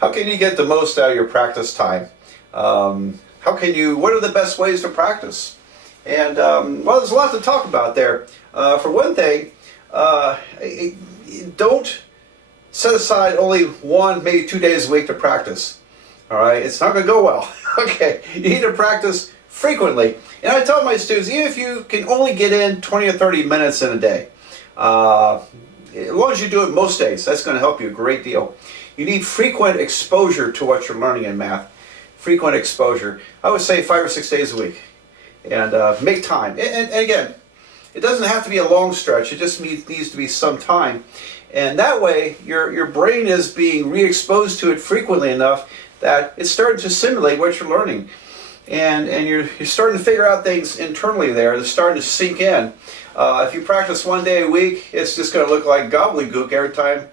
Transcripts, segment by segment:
How can you get the most out of your practice time? What are the best ways to practice? And well, there's a lot to talk about there. For one thing, don't set aside only 1, maybe 2 days a week to practice. All right, it's not going to go well. Okay, you need to practice frequently. And I tell my students, even if you can only get in 20 or 30 minutes in a day, as long as you do it most days, that's going to help you a great deal. You need frequent exposure to what you're learning in math. Frequent exposure. I would say 5 or 6 days a week. And make time. And again, it doesn't have to be a long stretch. It just needs to be some time. And that way, your brain is being re-exposed to it frequently enough that it's starting to simulate what you're learning. And you're starting to figure out things internally there. They're starting to sink in. If you practice 1 day a week, it's just going to look like gobbledygook every time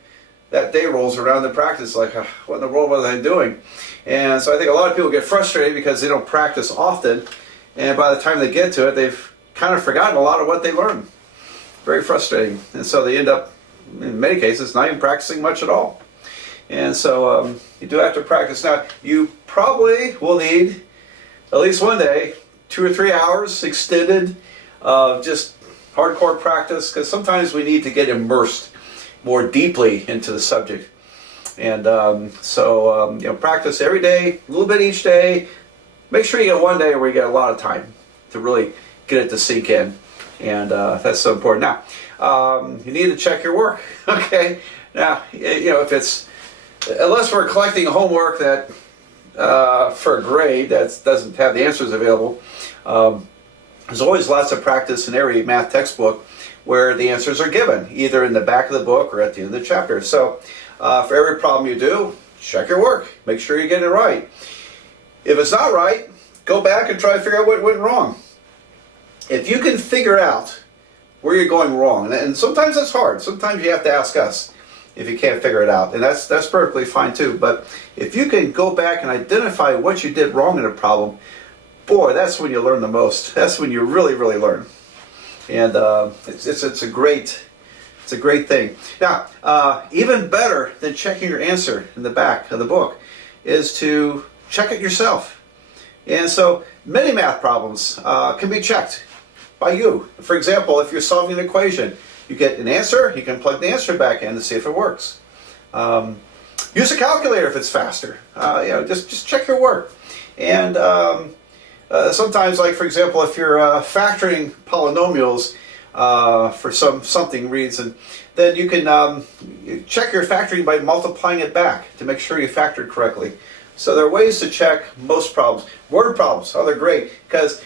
that day rolls around the practice. Like, what in the world was I doing? And so I think a lot of people get frustrated because they don't practice often. And by the time they get to it, they've kind of forgotten a lot of what they learned. Very frustrating. And so they end up, in many cases, not even practicing much at all. And so you do have to practice. Now, you probably will need at least one day, 2 or 3 hours extended of just hardcore practice, because sometimes we need to get immersed more deeply into the subject. And practice every day, a little bit each day. Make sure you get 1 day where you get a lot of time to really get it to sink in. And that's so important. Now, you need to check your work. Okay. Now, if it's, unless we're collecting homework that for a grade that doesn't have the answers available, there's always lots of practice in every math textbook where the answers are given, either in the back of the book or at the end of the chapter. So for every problem you do, check your work. Make sure you're getting it right. If it's not right, go back and try to figure out what went wrong. If you can figure out where you're going wrong, and sometimes that's hard. Sometimes you have to ask us if you can't figure it out, and that's perfectly fine too. But if you can go back and identify what you did wrong in a problem, boy, that's when you learn the most. That's when you really, really learn. And it's a great thing. Now, even better than checking your answer in the back of the book is to check it yourself. And so many math problems can be checked by you. For example, if you're solving an equation, you get an answer, you can plug the answer back in to see if it works. Use a calculator if it's faster. Just check your work. And sometimes, like for example, if you're factoring polynomials for something reason, then you can check your factoring by multiplying it back to make sure you factored correctly. So there are ways to check most problems. Word problems, they're great, because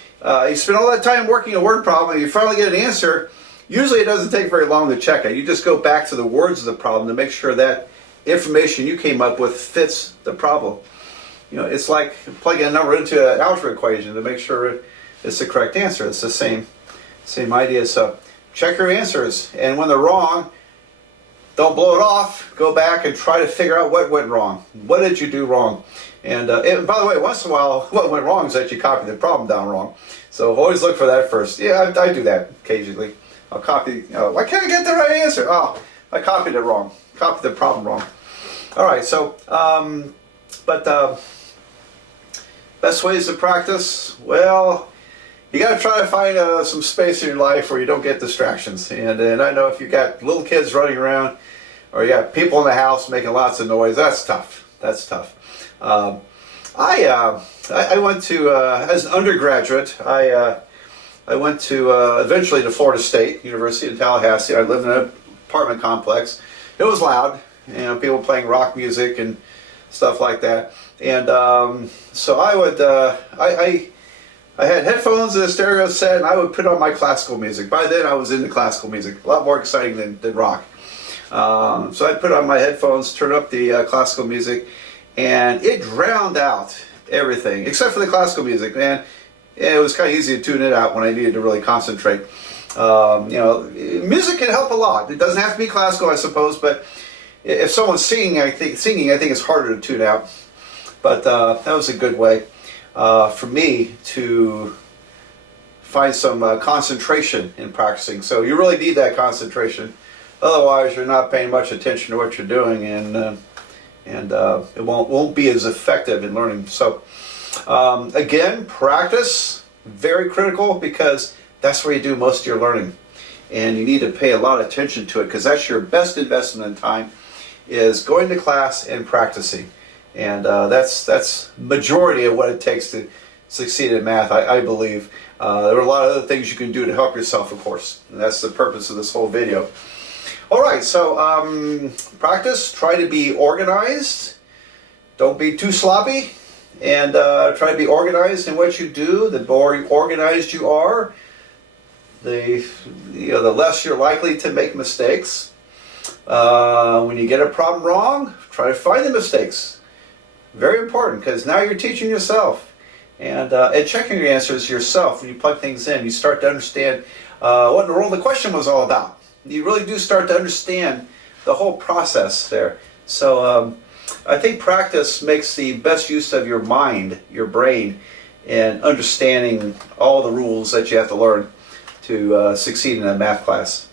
you spend all that time working a word problem and you finally get an answer. Usually it doesn't take very long to check it. You just go back to the words of the problem to make sure that information you came up with fits the problem. It's like plugging a number into an algebra equation to make sure it's the correct answer. It's the same idea. So check your answers, and when they're wrong, don't blow it off. Go back and try to figure out what went wrong. What did you do wrong? And by the way, once in a while, what went wrong is that you copied the problem down wrong. So always look for that first. Yeah, I do that occasionally. I'll copy, why can't I get the right answer? Oh, I copied it wrong. Copied the problem wrong. All right, so, best ways to practice? Well, you got to try to find some space in your life where you don't get distractions. And I know if you got little kids running around, or you got people in the house making lots of noise, that's tough. That's tough. I went to, as an undergraduate, I went to, eventually to Florida State University in Tallahassee. I lived in an apartment complex. It was loud, people playing rock music and stuff like that. And so I would, I had headphones and a stereo set, and I would put on my classical music. By then I was into classical music, a lot more exciting than rock. So I'd put on my headphones, turn up the classical music, and it drowned out everything, except for the classical music, man. It was kind of easy to tune it out when I needed to really concentrate. Music can help a lot. It doesn't have to be classical, I suppose, but if someone's singing, I think it's harder to tune out. But that was a good way for me to find some concentration in practicing. So you really need that concentration. Otherwise, you're not paying much attention to what you're doing, and and it won't be as effective in learning. So again, practice, very critical, because that's where you do most of your learning, and you need to pay a lot of attention to it, because that's your best investment in time, is going to class and practicing. And that's majority of what it takes to succeed in math, I believe. There are a lot of other things you can do to help yourself, of course, and that's the purpose of this whole video. All right, so practice, try to be organized, don't be too sloppy, and try to be organized in what you do. The more organized you are, the less you're likely to make mistakes. When you get a problem wrong, try to find the mistakes. Very important, because now you're teaching yourself, and checking your answers yourself. When you plug things in, you start to understand what in the world the question was all about. You really do start to understand the whole process there. So I think practice makes the best use of your mind, your brain, and understanding all the rules that you have to learn to succeed in a math class.